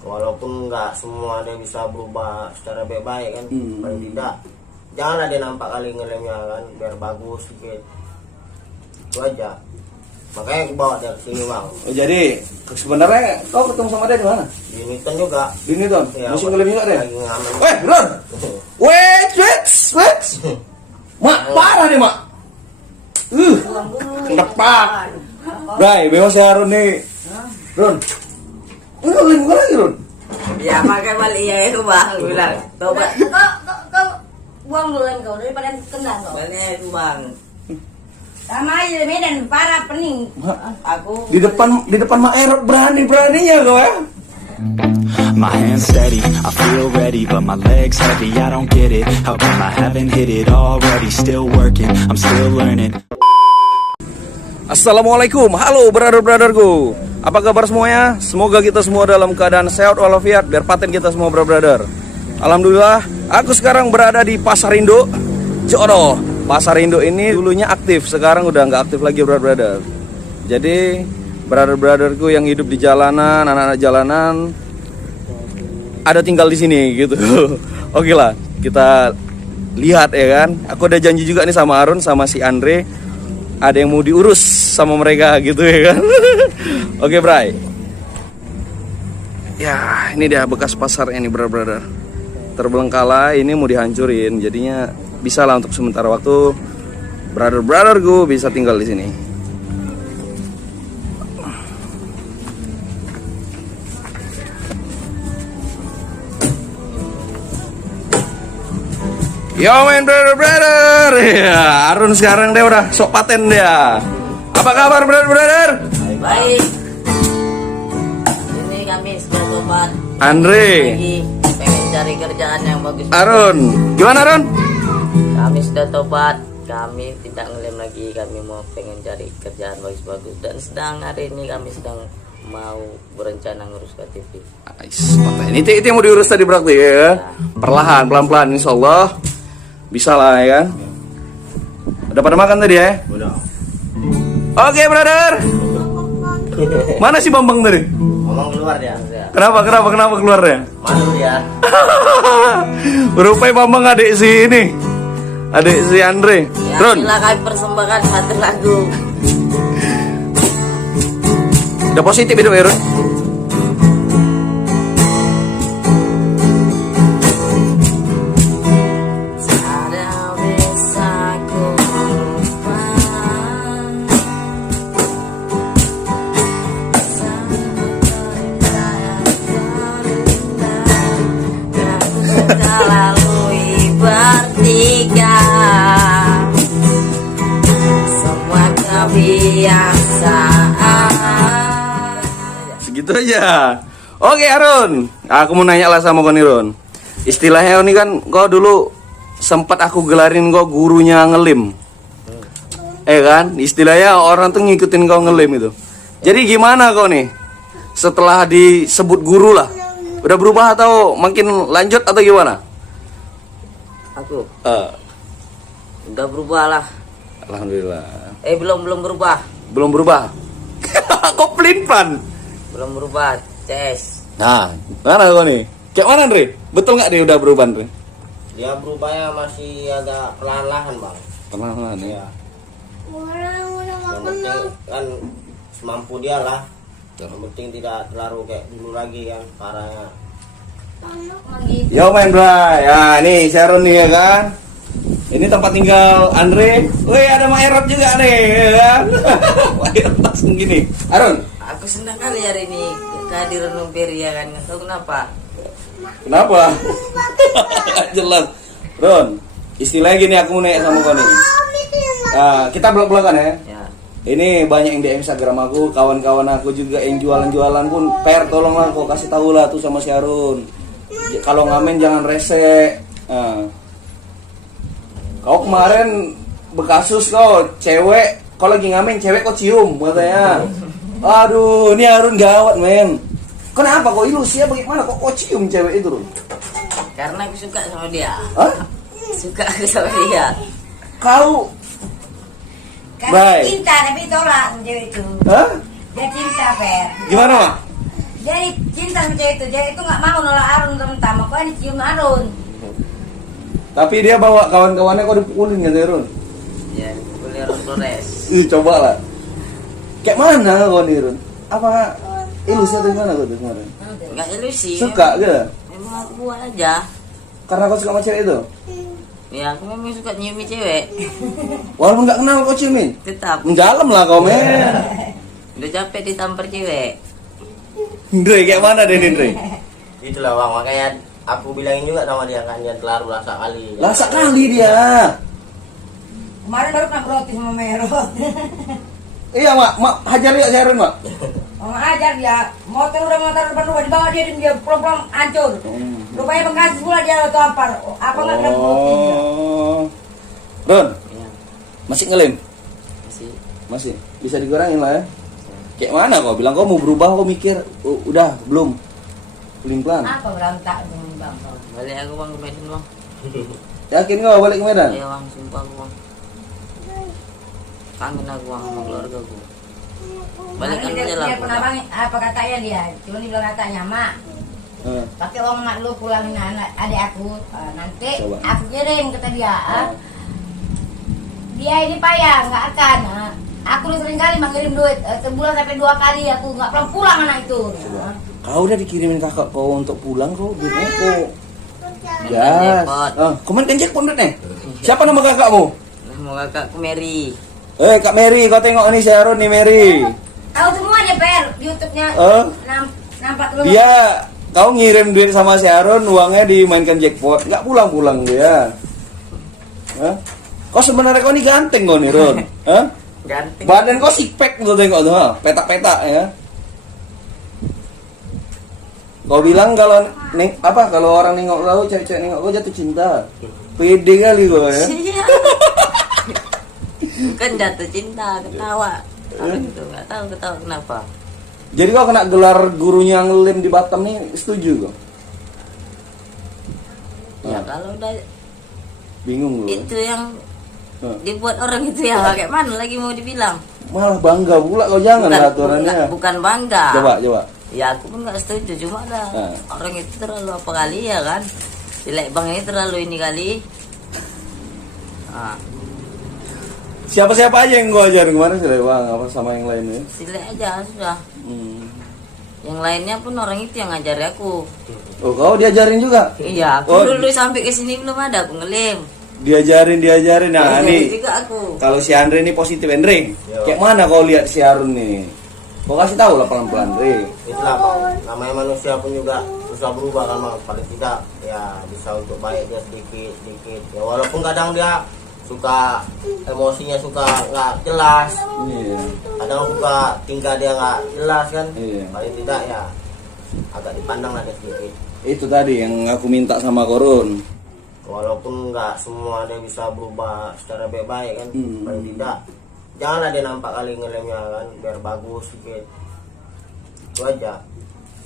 walaupun nggak semua dia bisa berubah secara baik-baik kan, paling tidak janganlah dia nampak kali ngelemnya kan, biar bagus sedikit, itu aja. Makanya aku bawa dia ke sini bang. Oh, jadi sebenarnya kau ketemu sama dia di mana? Di Newton juga. Di Newton? Ya, musim ngelem juga deh? Lagi ngamen. Weh Ron! Wait! Mak, parah nih mak! Depak! Bray, bebas ya Ron nih. Ron, udah ngelem gue lagi Ron? Ya makan balik ya itu bang, bilang coba. Kau buang dulu kau daripada kena kau. Balik itu bang. Sama aja Medan parah pening. Aku Di depan Mak Erot beraninya kau ya? My hands steady, I feel ready, but my legs heavy, I don't get it. How come I haven't hit it already? Still working, I'm still learning. Assalamualaikum, halo brother-brotherku. Apa kabar semuanya? Semoga kita semua dalam keadaan sehat walafiat, biar paten kita semua brother. Alhamdulillah, aku sekarang berada di Pasar Indo Jodoh. Pasar Indo ini dulunya aktif, sekarang udah nggak aktif lagi brother. Jadi brother-brotherku yang hidup di jalanan, anak-anak jalanan, ada tinggal di sini gitu. Oke lah, kita lihat ya kan. Aku udah janji juga nih sama Arun sama si Andre, ada yang mau diurus sama mereka gitu ya kan. Oke Bray. Ya ini dia bekas pasar ini brother. Terbelengkala, ini mau dihancurin. Jadinya bisa lah untuk sementara waktu brother-brotherku bisa tinggal di sini. Yo men brother. Ya, Arun sekarang dia udah sok paten dia. Apa kabar brother? baik. Ini kami sudah tobat. Andre. Lagi pengen cari kerjaan yang bagus. Arun, gimana Arun? Kami sudah tobat. Kami tidak ngelem lagi. Kami mau pengen cari kerjaan bagus-bagus. Dan sedang hari ini kami sedang mau berencana ngurus KTP. Ini itu yang mau diurus tadi berarti ya. Perlahan, pelan-pelan insyaallah bisa lah ya kan. Udah pada makan tadi ya? Udah. Oke brother. Mana si Bambang tadi? Ngomong keluar dia. Kenapa keluarnya? Malu dia. Rupanya Bambang adik si ini, adik si Andre. Ya, Ron, bila kami persembahkan satu lagu. udah positif itu ya Ron? Ada bisa ku lupa. Kita lalui bertiga. Semua kebiasaan. Segitu aja. Oke Arun, aku mau nanya lah sama kau nih Ron. Istilahnya ini kan kau dulu sempat aku gelarin kau gurunya ngelim. Kan? Istilahnya orang tuh ngikutin kau ngelim itu. Jadi gimana kau nih? Setelah disebut guru lah, udah berubah atau makin lanjut atau gimana? Aku udah berubah lah. Alhamdulillah. Belum berubah. Belum berubah. Kok pelin-pelan? Belum berubah. Tes. Nah, mana kau nih? Kayak mana Andre? Betul nggak dia udah berubah Andre? Dia berubahnya masih agak perlahan-lahan bang. Perlahan ya. Ya. Yang penting kan semampu dia lah. Yang penting tidak terlalu kayak dulu lagi kan parahnya. Yo main Bray. Ya nih Sharon nih ya kan. Ini tempat tinggal Andre. Wih ada Mak Erot juga nih ya kan. Mak Erot langsung gini. Arun, Aku senang kali hari ini kehadiran Om Peri ya kan. Nggak tahu kenapa. kenapa? Jelas. Ron, istilahnya gini aku mau nanya sama kau nih. Kita blok-blokan ya. Ya. Ini banyak yang DM Instagram aku, kawan-kawan aku juga yang jualan-jualan pun, Per tolonglah kau kasih tahu lah tuh sama si Arun. Kalau ngamen jangan rese. Kau kemarin bekasus kau cewek, kau lagi ngamen cewek kau cium katanya. Aduh, ini Arun gawat men. Kenapa kau ilusi ya bagaimana kok kau cium cewek itu Run? Karena aku suka sama dia. Hah? Suka aku sama dia. Kau Karena Baik. cinta tapi tolak cewek itu. Hah? Dia cinta Fer. Gimana Mak? Jadi cinta sama cewek itu, dia itu nggak mau nolak Arun teman-teman, makanya dicium Arun. Tapi dia bawa kawan-kawannya kok dipukulin gitu Run. Ya kuliah Flores. Coba lah. Kayak mana kau nih Run? Apa ilusi atau gimana kau tuh kemarin? Nggak ilusi. Suka gitu? Emang aku buat aja. Karena kau suka sama cewek itu? Ya aku memang suka nyiumi cewek. Walaupun nggak kenal kau ciumin? Tetap. Mendalam lah kau men. Udah capek ditampar cewek. Ndre, kayak mana deh Ndre? Itulah bang, makanya aku bilangin juga sama dia kan, dia terlalu rasa kali. Lasa kali dia. Kemarin baru kena roti sama Merot. Iya mak, hajar ya Sharon mak. Mau ajar dia, motor depan rumah dibawa dia dan dia pulang hancur. Rupanya Bekasi pula dia tampar. Apa nggak kena roti? Ron, Ya, masih ngelem? masih. Masih. Bisa dikurangin lah ya. Kayak mana kau? Bilang kau mau berubah, kau mikir udah belum? Pelin-pelan. Apa berantak dengan bang? Balik aku bang ke Medan bang. Yakin kau balik ke Medan? Iya bang, sumpah aku bang. Kangen aku bang sama keluarga aku. Balik kan dia, aja lah. dia pernah bang, apa katanya dia? Cuma dia bilang katanya, mak, Eh, pakai uang mak lu pulangin adik aku. Nanti Coba. aku kirim kata dia. Dia ini payah, nggak akan. Aku udah sering kali mengirim duit, sebulan sampai 2 kali aku nggak pulang anak itu. Kau udah dikirimin kakak kau untuk pulang kau duitnya kau. Ya. jackpot. Kau main jackpot nih? Siapa nama kakakmu? Mau kakakku Mary. Kak Mary, kau tengok nih Sharon nih Mary. Tahu semua dia per YouTube-nya. Nampak dulu. Dia kau ngirim duit sama Sharon, uangnya dimainkan jackpot, nggak pulang-pulang dia. Hah? Kau sebenarnya kau nih ganteng kau nih Ron. Hah? Ganteng. Badan kau six pack tuh tengok tuh, ha? Petak-petak ya. Kau bilang kalau kalau orang nengok kau, cewek-cewek nengok kau jatuh cinta. Pede kali kau ya. Kan jatuh cinta, ketawa. Apa itu nggak tahu ketawa kenapa. Jadi kau kena gelar gurunya ngelim di Batam nih, setuju kau? Ya kalau udah Bingung lu. itu yang Hah. dibuat orang itu ya kayak mana lagi mau dibilang? Malah bangga pula kau, jangan lah aturannya. bukan bangga. Coba. Ya aku pun nggak setuju, cuma dah orang itu terlalu apa kali ya kan? Jelek bang ini terlalu ini kali. Ah, Siapa-siapa aja yang gua ajarin kemarin sih bang, apa sama yang lainnya? jelek aja sudah. Yang lainnya pun orang itu yang ngajari aku. Oh kau diajarin juga? Iya, aku Oh, dulu sampai ke sini belum ada aku ngelim. Diajarin. Nah Ngajari nih, juga aku. kalau si Andre ini positif Andre. Kayak mana kau lihat si Harun nih? Kau kasih tahu lah pelan-pelan Andre. Itulah bang, namanya manusia pun juga susah berubah kan bang. Paling tidak ya bisa untuk baik dia sedikit. Ya walaupun kadang dia suka emosinya suka nggak jelas, Iya. kadang suka tingkah dia nggak jelas kan. Iya. Paling tidak ya agak dipandang lah dia sedikit. Itu tadi yang aku minta sama Korun. Walaupun nggak semua dia bisa berubah secara baik-baik kan, Hmm. paling tidak janganlah dia nampak kali ngelemnya kan, biar bagus sedikit. Itu aja.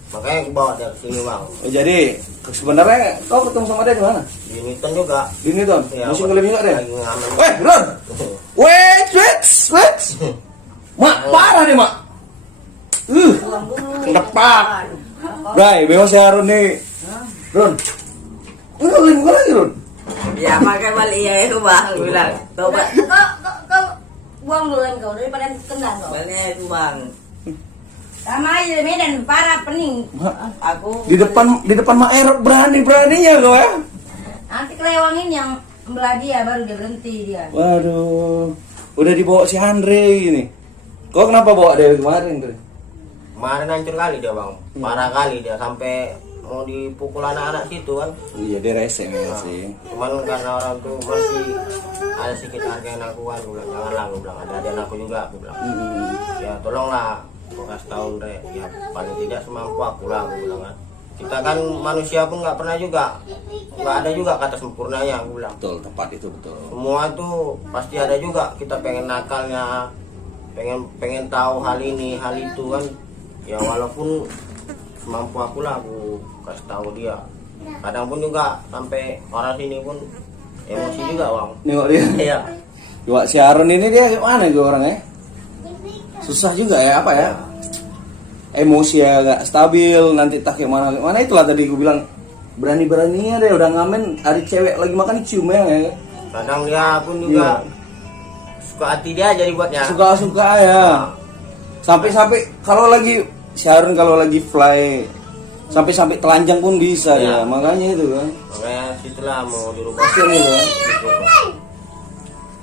Makanya aku bawa dia ke sini bang. Oh, jadi sebenarnya kau ketemu sama dia di mana? Di Newton juga. Di ini Ton. Iya, Masih ngelem juga deh. lagi ngamen. Weh, Ron. Wait. Mak, parah nih mak. Depak. Bray, bebas si Harun nih. Ron. Udah ngelem gua lagi Ron. Ya pakai balik ya itu bang, bilang coba Kau buang dulu lem kau daripada kena kau. balik itu bang. Sama aja Medan parah pening. Aku Di depan Mak Erot beraninya kau ya. Nanti kelewangin yang membelah dia baru dia berhenti dia. Waduh. Udah dibawa si Andre gini. Kau kenapa bawa dia kemarin tuh? Kemarin hancur kali dia bang, parah kali dia sampai mau dipukul anak-anak situ kan. Iya, dia rese memang sih. Cuman karena orang tuh masih ada sedikit hargain aku kan, gue bilang janganlah, gue bilang ada anakku juga, gue bilang. Ya tolonglah, gue kasih tahu Andre, ya paling tidak semampu aku lah, gue bilang kan. Kita kan manusia pun nggak pernah juga, nggak ada juga kata sempurnanya, gue bilang. Betul, tepat itu betul. Semua tuh pasti ada juga, kita pengen nakalnya, pengen tahu hal ini, hal itu kan. Ya walaupun semampu aku lah, aku kasih tahu dia. Kadang pun juga sampai orang sini pun emosi juga bang. Nengok dia. Iya. Coba si Harun ini dia gimana gue orangnya? Susah juga ya, apa ya? emosi ya gak stabil, nanti tak kayak mana itulah tadi gue bilang berani-beraninya deh udah ngamen ada cewek lagi makan cium ya. Kadang dia pun juga suka hati dia jadi buatnya. Suka-suka ya. Sampai kalau lagi siaran kalau lagi fly sampai telanjang pun bisa ya. Makanya itu kan. Makanya situlah mau dirubah Kasian itu kan. gitu.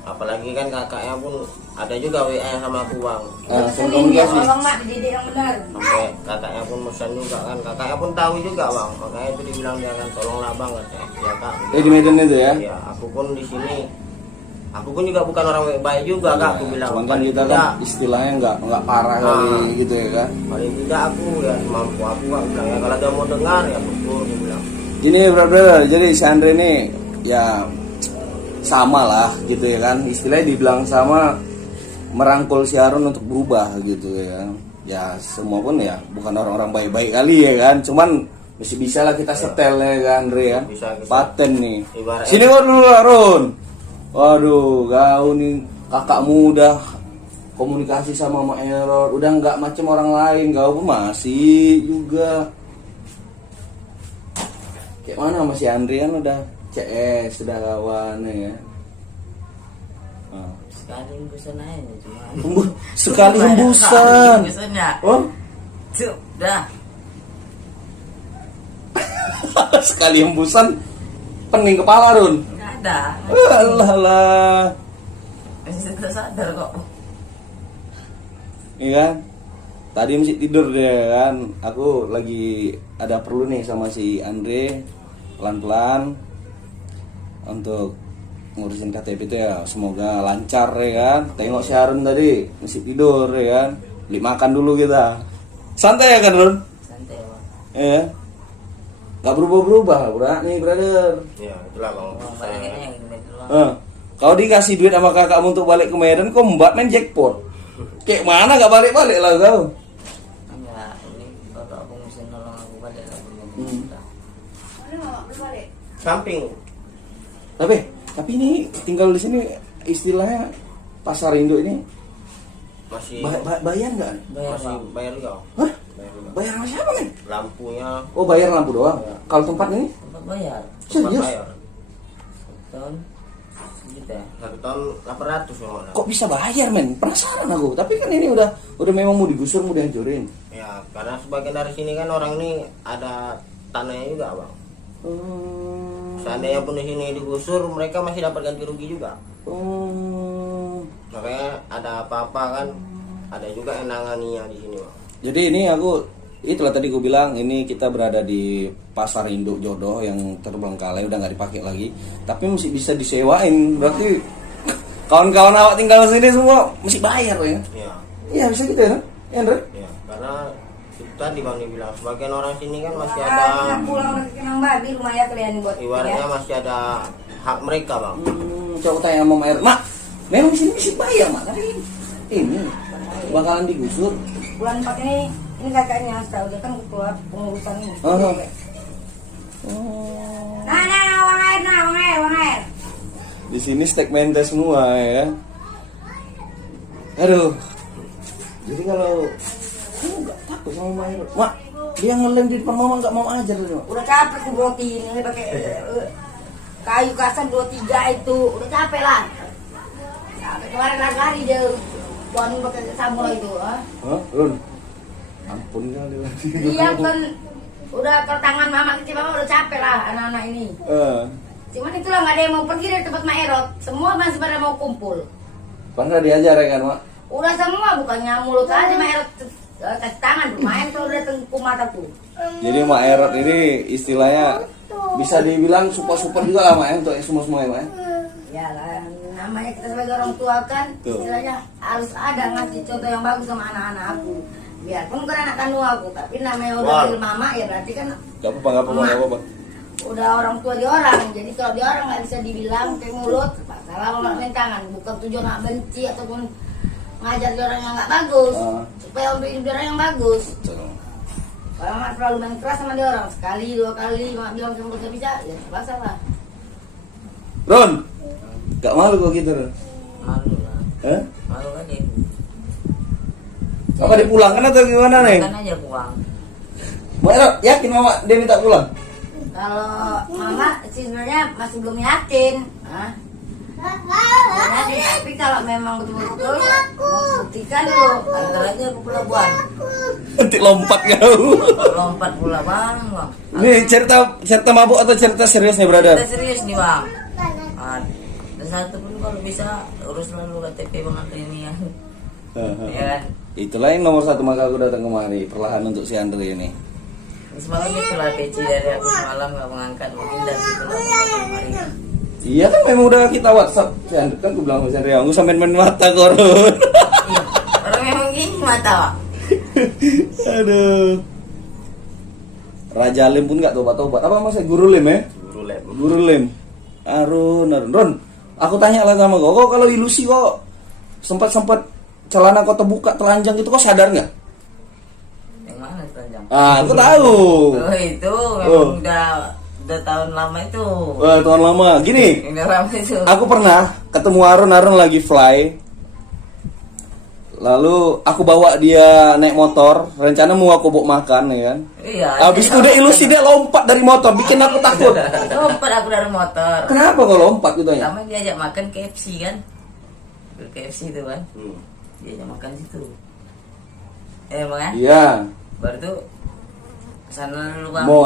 Apalagi kan kakaknya pun ada juga WA sama aku bang. Langsung Ini dia komunikasi. tolong mak dididik yang benar. Sampai kakaknya pun pesan juga kan, kakaknya pun tahu juga bang. Makanya itu dibilang dia kan tolonglah bang katanya. Ya kak. Di Medan itu ya. Ya aku pun di sini. Aku pun juga bukan orang baik juga kak. Aku bilang. Cuman kan paling kita tidak, kan istilahnya nggak parah kali gitu ya kan. paling tidak aku ya semampu aku kak. Bilang ya kalau dia mau dengar ya syukur dia bilang. Gini brother, jadi si Andre ini ya sama lah gitu ya kan. Istilahnya dibilang sama merangkul si Harun untuk berubah gitu ya. Ya semua pun ya bukan orang-orang baik-baik kali ya kan. Cuman masih bisa lah kita setel ya kan Andre ya. Bisa. Paten nih. Ibaratnya- Sini gua dulu Harun. Waduh, kau nih kakakmu udah komunikasi sama Mak Erot, udah nggak macam orang lain, kau pun masih juga. Kayak mana masih Andrian udah CS, sudah kawan ya. Sekali hembusan aja cuma. Sekali hembusan. Hembusannya. Oh, Cuk, dah. sekali hembusan pening kepala Run. Enggak ada. Alah lah. Masih tidak sadar kok. Iya kan? Tadi masih tidur deh kan. Aku lagi ada perlu nih sama si Andre pelan-pelan untuk ngurusin KTP itu ya. Semoga lancar ya kan. Tengok si Harun tadi masih tidur ya kan. Beli makan dulu kita. Santai ya kan Run? Santai, Bang. Iya. Gak berubah-berubah, nih brother. Ya itulah bang. Bang, balikin yang ini doang. Kau dikasih duit sama kakakmu untuk balik ke Medan, kau mbak main jackpot. Kayak mana gak balik-balik lah kau? Enggak, ini bapak aku mesti nolong aku balik lagi. Samping. Tapi ini tinggal di sini istilahnya pasar Indo ini Masih bayar nggak? Bayar, masih Bang. bayar juga. Hah? Bayar juga. Bayar sama siapa nih? Lampunya Oh bayar lampu doang. Kalau tempat ini? Tempat bayar. tempat Serius? bayar. Tahun sejuta. 1 tahun 800 kalau nggak salah. Kok bisa bayar men? Penasaran aku. Tapi kan ini udah memang mau digusur, mau dihancurin. Ya karena sebagian dari sini kan orang ini ada tanahnya juga bang. Seandainya pun di sini digusur, mereka masih dapat ganti rugi juga. Makanya ada apa-apa kan, ada juga yang nanganinya di sini bang. Jadi ini itulah tadi gue bilang, ini kita berada di pasar induk jodoh yang terbengkalai, udah nggak dipakai lagi, tapi masih bisa disewain. Berarti kawan-kawan awak tinggal sini semua mesti bayar ya? Ya, Iya bisa gitu ya, ya Andre? ya karena itu tadi bang dibilang sebagian orang sini kan masih Ah, ada pulang dari kenang babi rumah ya kalian buat ibaratnya masih ada hak mereka bang. Coba tanya sama Mak Mak, memang sini mesti bayar Mak, tapi ini bakalan digusur. bulan 4 ini kakaknya tahu dia kan ketua pengurusan ini. Nah, uang air. Di sini stek mente semua ya. Aduh. Jadi kalau kamu nggak takut sama Mak Erot? Mak, dia ngelem di depan mama nggak mau ajar tuh. Mak. Udah capek tuh roti ini pakai kayu kasar 23 itu udah capek lah. Sampai kemarin lari dia buan pakai sambal itu. Hah, Run? Ampun kali lagi. Iya kan udah ke tangan mama kecil mama udah capek lah anak-anak ini. Cuman itulah nggak ada yang mau pergi dari tempat Mak Erot. Semua masih pada mau kumpul. Pernah diajar ya kan, Mak? Udah semua bukannya mulut aja Mak Erot kasih tangan main kalau udah tengku mataku. Jadi Mak Erot ini istilahnya bisa dibilang support juga lah Mak ya, untuk semua ya Mak ya? Ya lah, namanya kita sebagai orang tua kan istilahnya harus ada ngasih contoh yang bagus sama anak-anak aku. Biarpun bukan anak kandung aku, tapi namanya udah panggil mama ya berarti kan Gak apa-apa. udah orang tua di orang. Jadi kalau di orang nggak bisa dibilang kayak mulut, salah main tangan. Bukan tujuan nak benci ataupun ngajar di orang yang nggak bagus, supaya untuk hidup di orang yang bagus. Kalau mak selalu main keras sama dia orang, sekali 2 kali mak bilang kamu bisa, ya terpaksa lah. Ron, gak malu kok gitu Ron? Malu lah. Hah? Malu aja itu. Apa dipulangkan atau gimana nih? Kan aja pulang. Mbak Erot, yakin mama dia minta pulang? Kalau mama sih sebenarnya masih belum yakin. Hah? Belum yakin, tapi kalau memang betul-betul buktikan dulu. Antar aja ke pelabuhan. Nanti lompat kau. Lompat pula bang. Ini cerita mabuk atau cerita serius nih, brother? Kita serius nih bang. Dan satu pun kalau bisa urus lalu KTP bang Andre ini ya. Ya kan. Itulah yang nomor 1 maka aku datang kemari. Perlahan untuk si Andre ini. Semalam itu lah PC dari aku semalam nggak mengangkat, mungkin dari situ lah kemarin. Iya kan memang udah kita WhatsApp. Si Andre kan aku bilang sama si Andre, aku sampai main mata korun. Iya, orang memang gini mata Pak. Aduh. Raja Lem pun nggak tobat-tobat. Apa maksudnya Guru Lem ya? Guru lem. Guru Lem. Arun. Ron, aku tanya lah sama kau kalau ilusi kok sempat celana kau terbuka telanjang itu kau sadar nggak? Yang mana telanjang? Aku tahu. Oh itu memang udah tahun lama itu. Wah, tahun lama. Gini, Udah lama itu. aku pernah ketemu Arun lagi fly. Lalu aku bawa dia naik motor, rencana mau aku bawa makan ya kan. Iya. Habis itu udah ilusi dia lompat dari motor, bikin aku takut. Lompat aku dari motor. Kenapa kau lompat gitu ya? Pertama diajak makan KFC kan. Ke KFC itu kan. Diajak makan situ. Emang kan? Iya. Baru tuh kesana dulu bang. Mau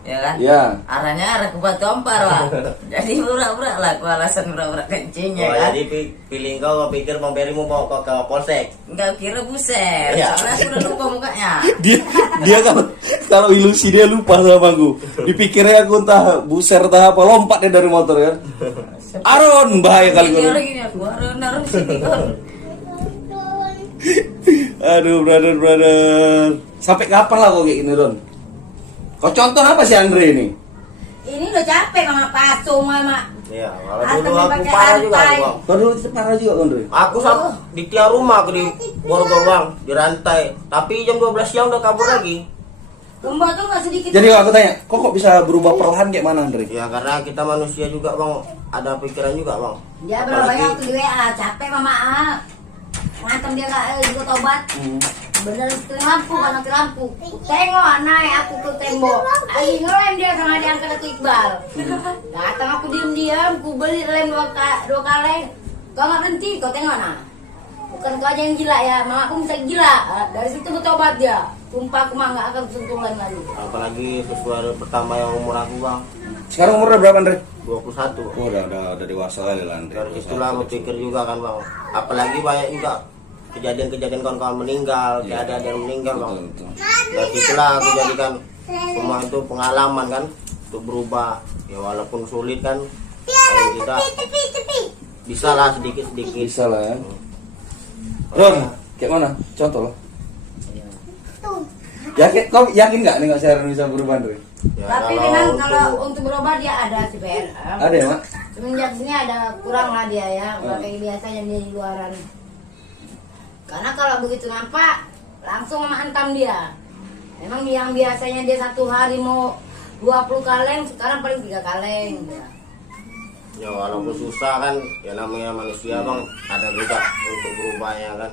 Ya kan? Iya. Arahnya arah ke Batu Ampar lah. Jadi pura-pura lah, aku alasan pura-pura kencing ya Oh, kan. jadi pilih kau pikir Bang Peri mau bawa kau ke polsek. Enggak kira buset. Iya. Soalnya aku udah lupa mukanya. Dia kalau ilusi dia lupa sama aku. Dipikirnya aku entah buser entah apa, lompat dia dari motor kan. Arun bahaya kali Ini kau. orang gini aku naruh sini kan. Aduh, brother. Sampai kapan lah kau kayak gini, Ron? Kau contoh apa sih Andre ini? Ini udah capek mama pasung mama. Iya, kalau Atau dulu aku pakai parah juga rantai. aku, Bang. Kau dulu parah juga, Andre. Aku di tiang rumah aku di borgol Bang, di rantai. Tapi jam 12 siang udah kabur lagi. Gembok tuh nggak sedikit. Jadi aku tanya, kok bisa berubah perlahan kayak mana, Andre? Ya karena kita manusia juga Bang, ada pikiran juga Bang. Dia berapa banyak waktu di WA, capek mama ngantem dia nggak juga tobat. Bener mati lampu kan mati lampu. Tengok naik aku ke tembok. Lagi ngelem dia sama dia angkat aku Iqbal. Datang aku diam-diam, ku beli lem dua kaleng. Kau nggak berhenti, kau tengok nah. Bukan kau aja yang gila ya, mama aku bisa gila. Dari situ bertobat dia. Sumpah aku mah nggak akan sentuh lem lagi. Apalagi sesuai pertama yang umur aku Bang, Sekarang umurnya berapa, Andre? 21. Oh, udah dewasa kali lah, Andre. Dari situlah aku pikir juga kan Bang. Apalagi banyak juga kejadian-kejadian kawan-kawan meninggal, kayak ada yang meninggal Bang. Betul. Dari situlah aku jadikan semua itu pengalaman kan untuk berubah. Ya walaupun sulit kan, kalau kita bisa lah sedikit-sedikit. Bisa lah ya. Ron, kayak mana? Contoh lah. Kau yakin nggak nih nggak Sharon bisa berubah, Andre? Ya, Tapi memang kalau untuk berubah dia ada sih PR. Ada ya, Mak? Semenjak sini ada kurang lah dia ya, nggak kayak biasanya dia di luaran. Karena kalau begitu nampak langsung menghantam dia. Memang yang biasanya dia satu hari mau 20 kaleng, sekarang paling 3 kaleng. Ya walaupun susah kan, ya namanya manusia Bang, ada juga untuk berubahnya kan.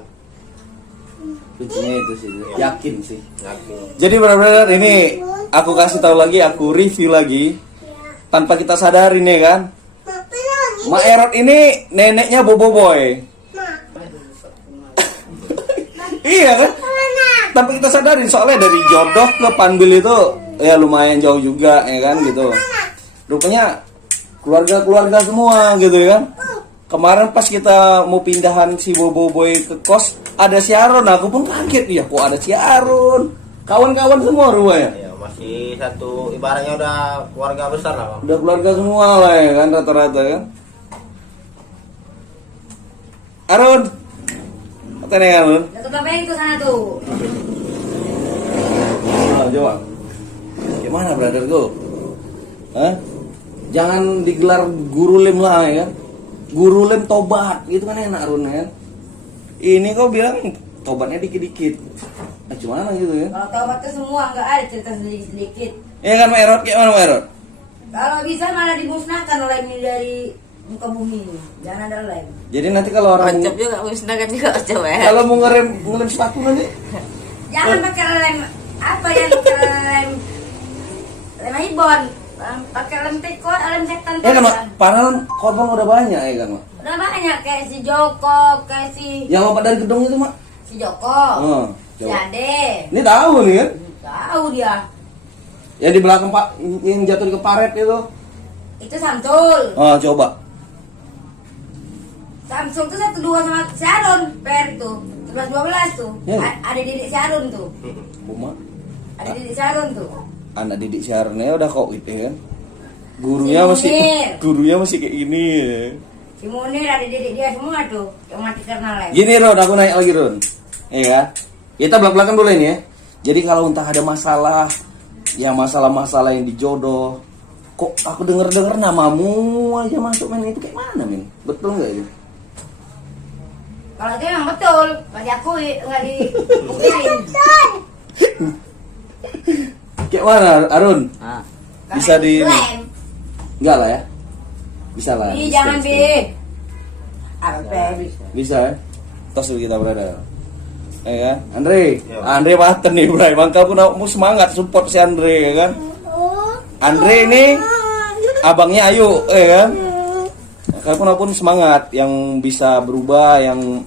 Kuncinya itu sih, yakin sih. Yakin. Jadi benar-benar ini aku kasih tahu lagi, aku review lagi tanpa kita sadari nih kan. Mak Erot ini neneknya Bobo Boy. Iya kan? Tanpa kita sadarin soalnya dari jodoh ke Panbil itu ya lumayan jauh juga ya kan gitu. Rupanya keluarga semua gitu ya kan. Kemarin pas kita mau pindahan si Bobo Boy ke kos, ada si Aron, aku pun kaget ya, kok ada si Aron. Kawan-kawan semua rupanya. Ya masih satu, ibaratnya udah keluarga besar lah Bang. Udah keluarga semua lah ya kan rata-rata kan. Aron. Apa nih Aron? Jatuh kafe itu sana tuh. Coba. Gimana brother go? Hah? Jangan digelar guru lem lah ya kan. Guru lem tobat gitu kan enak Run kan. Ini kau bilang tobatnya dikit-dikit. Nah gimana gitu ya? Kalau tobat ke semua nggak ada cerita sedikit-sedikit. Iya kan Mak Erot? Kayak mana Mak Erot? Kalau bisa malah dimusnahkan oleh ini dari muka bumi, jangan ada lem. Jadi nanti kalau orang Kocok juga, musnahkan juga coba ya. kalau mau ngerem sepatu nanti Jangan pakai lem apa yang lem ibon, pakai lem teko, lem setan. kan Mak, padahal korban udah banyak ya kan Mak. Udah banyak kayak si Joko, kayak si Yang lompat dari gedung itu Mak. Joko, si Coba. Ade, Ini tahu nih kan? tahu dia. Yang di belakang Pak yang jatuh di keparet itu. Itu Samsul. Oh, coba. Samsul tuh 1-2 sama si Arun, per itu 11-12 tuh. Ya. Ada didik si Arun tuh. Buma. Ada didik si Arun tuh. Anak didik siarannya udah kok gitu kan. Gurunya Si masih Munir. kayak gini ya. Si Munir ada didik dia semua tuh, yang mati karena lem. Gini Ron, aku naik lagi Ron. Iya. Kita belak-belakan dulu ini ya. Jadi kalau entah ada masalah, ya masalah-masalah yang dijodoh, kok aku denger-denger namamu aja masuk main itu kayak mana men? Betul nggak itu? Kalau itu memang betul, nggak diakui, nggak dibuktiin. Kayak mana Arun? Ah, Bisa Karena di- itu lem. Enggak lah ya? Bisa lah. Ih, Bisa, jangan bisa. Bi. Apa Bisa ya? Tos dulu kita berada. Ya kan? Andre, Ya. Andre paten nih Bray. Mangkal pun mau semangat support si Andre ya kan? Andre ini abangnya Ayu, ya kan? Kalaupun semangat yang bisa berubah, yang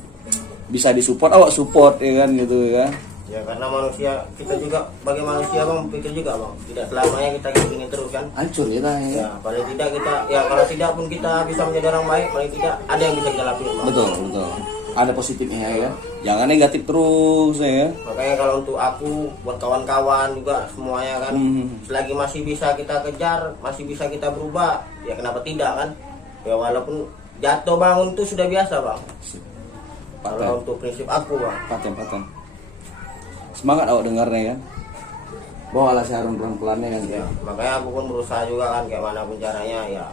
bisa disupport, awak support ya kan gitu ya. Ya karena manusia, kita juga bagi manusia bang, pikir juga bang, tidak selamanya kita ingin terus kan. Hancur kita ya. Ya paling tidak kita, ya kalau tidak pun kita bisa menjadi orang baik, paling tidak ada yang bisa kita lakukan bang. Betul, betul. Ada positifnya ya. Jangan negatif terus ya. Makanya kalau untuk aku, buat kawan-kawan juga semuanya kan, selagi masih bisa kita kejar, masih bisa kita berubah, ya kenapa tidak kan? Ya walaupun jatuh bangun itu sudah biasa bang. Kalau untuk prinsip aku bang. Paten. Semangat awak dengarnya kan. Bawalah si Harun pelan-pelannya kan. Ya, makanya aku pun berusaha juga kan kayak mana pun caranya ya.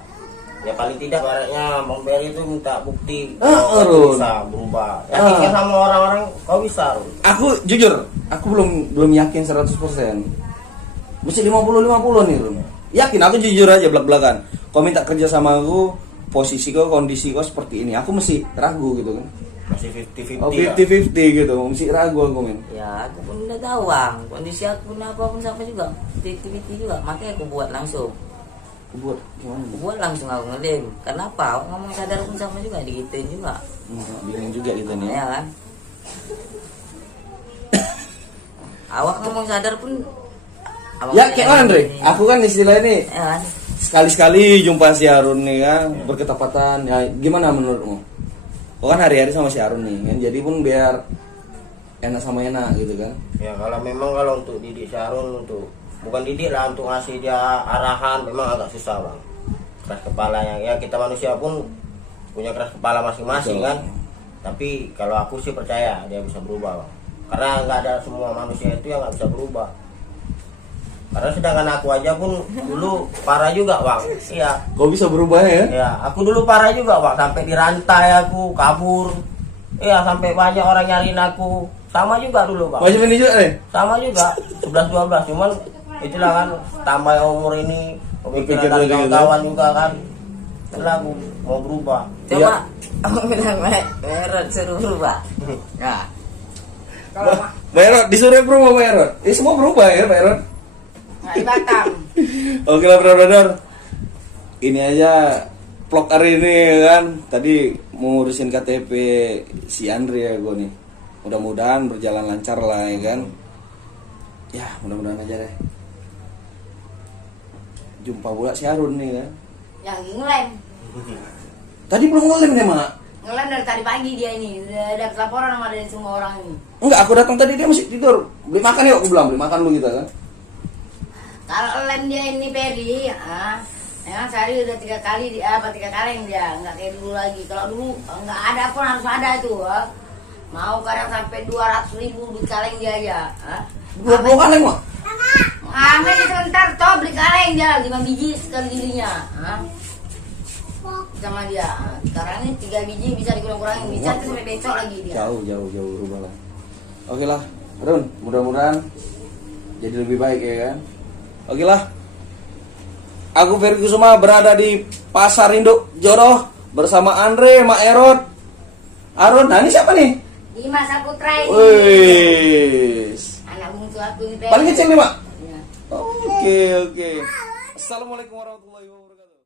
Ya paling tidak baratnya Bang Berry itu minta bukti kalau kau Run. bisa berubah. Yakinkan sama orang-orang kau bisa Run. Aku jujur, aku belum yakin 100%. Mesti 50-50 nih, Rum. Yakin, aku jujur aja belak-belakan. Kau minta kerja sama aku, posisi kau, kondisi kau seperti ini. Aku mesti ragu gitu kan. Masih 50-50 Oh, ya. 50-50 gitu. Mesti ragu aku men. ya aku pun udah tahu bang, kondisi aku pun apapun sama juga, aktiviti juga, makanya aku buat langsung. Aku buat gimana? Aku buat langsung aku ngelim. Kenapa? Aku ngomong sadar pun sama juga, digituin juga. Bingung juga gitu nih. Ya kan? Awak ngomong sadar pun. abang Ya bilang kayak mana Andre? gini. Aku kan istilahnya nih Ya kan? sekali-sekali jumpa si Harun nih kan berketepatan. Ya gimana menurutmu? Kau kan hari-hari sama si Harun nih kan, jadi pun biar enak sama enak gitu kan. Ya kalau memang kalau untuk didik Syarun, untuk bukan didik lah, untuk ngasih dia arahan memang agak susah bang. Keras kepalanya ya, kita manusia pun punya keras kepala masing-masing Betul. kan. Tapi kalau aku sih percaya dia bisa berubah bang. Karena nggak ada semua manusia itu yang nggak bisa berubah. Karena sedangkan aku aja pun dulu parah juga bang. Iya. Kau bisa berubah ya? Ya, aku dulu parah juga bang, sampai dirantai aku, kabur. Iya, sampai banyak orang nyariin aku. Sama juga dulu bang. Macam ini juga nih. Sama juga 11-12, cuman itulah kan tambah umur ini, pemikiran dari kawan-kawan juga kan. Itulah aku mau berubah. Coba aku bilang merah suruh berubah. Nah, Kalau Mbak Erot, disuruh berubah Mbak Erot. Semua berubah ya Mbak Erot. nggak di Batam. Oke lah brother. Ini aja vlog hari ini kan. Tadi mau ngurusin KTP si Andre ya gue nih. Mudah-mudahan berjalan lancar lah ya kan. Ya mudah-mudahan aja deh. Jumpa pula si Harun nih kan. Yang ngelem. Tadi belum ngelem nih Mak. Ngelem dari tadi pagi dia ini. Udah ada laporan sama dari semua orang ini. Enggak, aku datang tadi dia masih tidur. Beli makan yuk, aku bilang beli makan lu kita kan. Kalau lem dia ini Peri, memang sehari udah 3 kali, 3 kali dia nggak kayak dulu lagi. Kalau dulu nggak ada pun harus ada itu. Mau kadang sampai 200.000 duit kaleng dia aja. 20 kaleng Mak. Amin sebentar toh beli kaleng dia 5 biji sekali giginya. Sama dia. Sekarang ini 3 biji bisa dikurang-kurangin, bisa tuh sampai besok lagi dia. Jauh berubah lah. Oke lah, Harun, mudah-mudahan jadi lebih baik ya kan. Oke lah. Aku Ferry Kusuma berada di Pasar Induk Jodoh. bersama Andre, Mak Erot, Aron. Nah, ini siapa nih? Dimas Saputra ini. Wis. Anak bungsu aku ini. Paling kecil nih, Mak. Iya. Oke. Assalamualaikum warahmatullahi wabarakatuh.